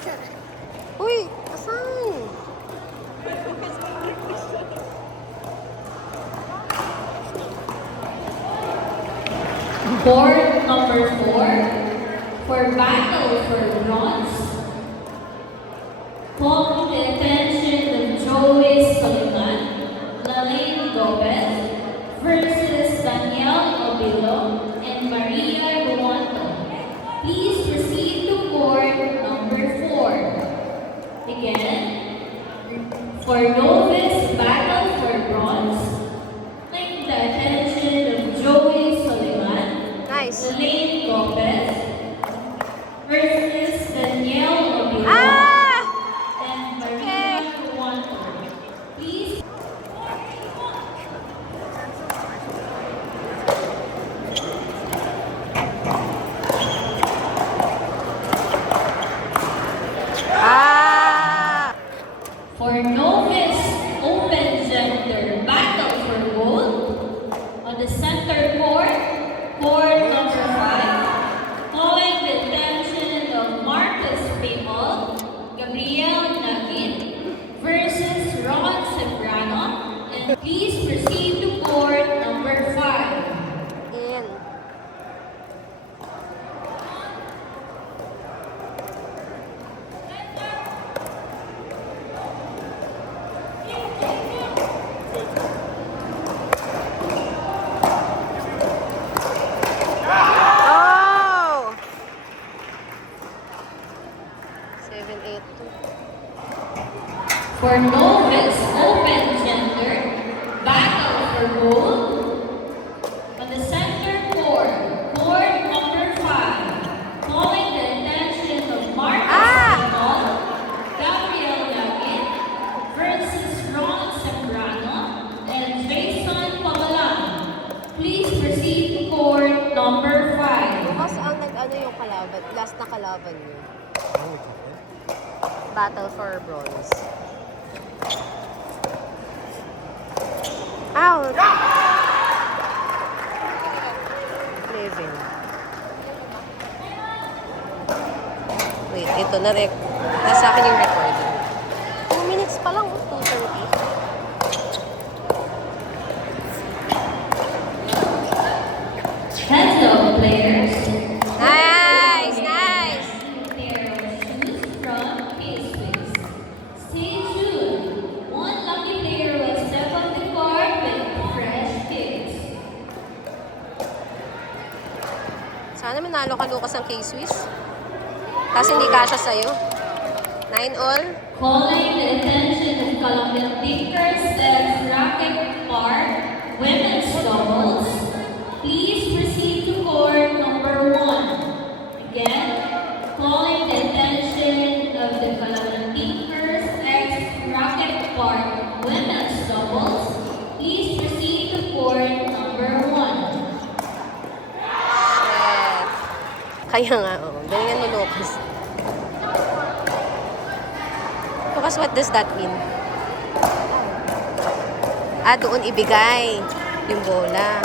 Uy, asan? Board number 4 for battle for bronze. Call the attention of Joey Soliman, Lalaine Gomez versus Danielle Obilo and Maria Ruanto. Please proceed to board number 4. Again, for novice battle for bronze, like the attention of Joey Soliman, Nice. Lalaine Gomez versus Danielle Obilo Ah! and Maria Ruanto. Please. Ah! For novice open gender battle for gold on the center court, court number 5, calling the attention of Marcus Pimol, Gabriel Nagin versus Ron Sembrano, and please proceed to court number 5. In. Oh! 782. For novice open gender battle for gold on the center court, court number 5, calling the attention of Marcus Pimol, Gabriel Nagin versus Ron Sembrano and Jason Pamalan. Please proceed to court number 5. Bukas ang nag-ano yung kalaban, last na kalaban niyo. Battle for bronze. Out! Living. Wait, ito na rec. Nasa akin yung recording. 2 minutes pa lang, 2:30. Hello, players. Nice! Nice! Pair of shoes from K-Swiss. Stay tuned. One lucky player will step on the court with fresh kicks. Sana manalo ka, Lucas, ng K-Swiss. Tapos hindi kasha sa'yo. 9 all. Calling the attention of Colombian Thinkers X Racket Park Women's Doubles. Please proceed to court number 1. Again, calling the attention of the Colombian Thinkers X Racket Park Women's Doubles. Please proceed to court number 1. Shit. Kaya nga, oh. Galingan mo, Lucas. Lucas, what does that mean? Doon ibigay yung bola.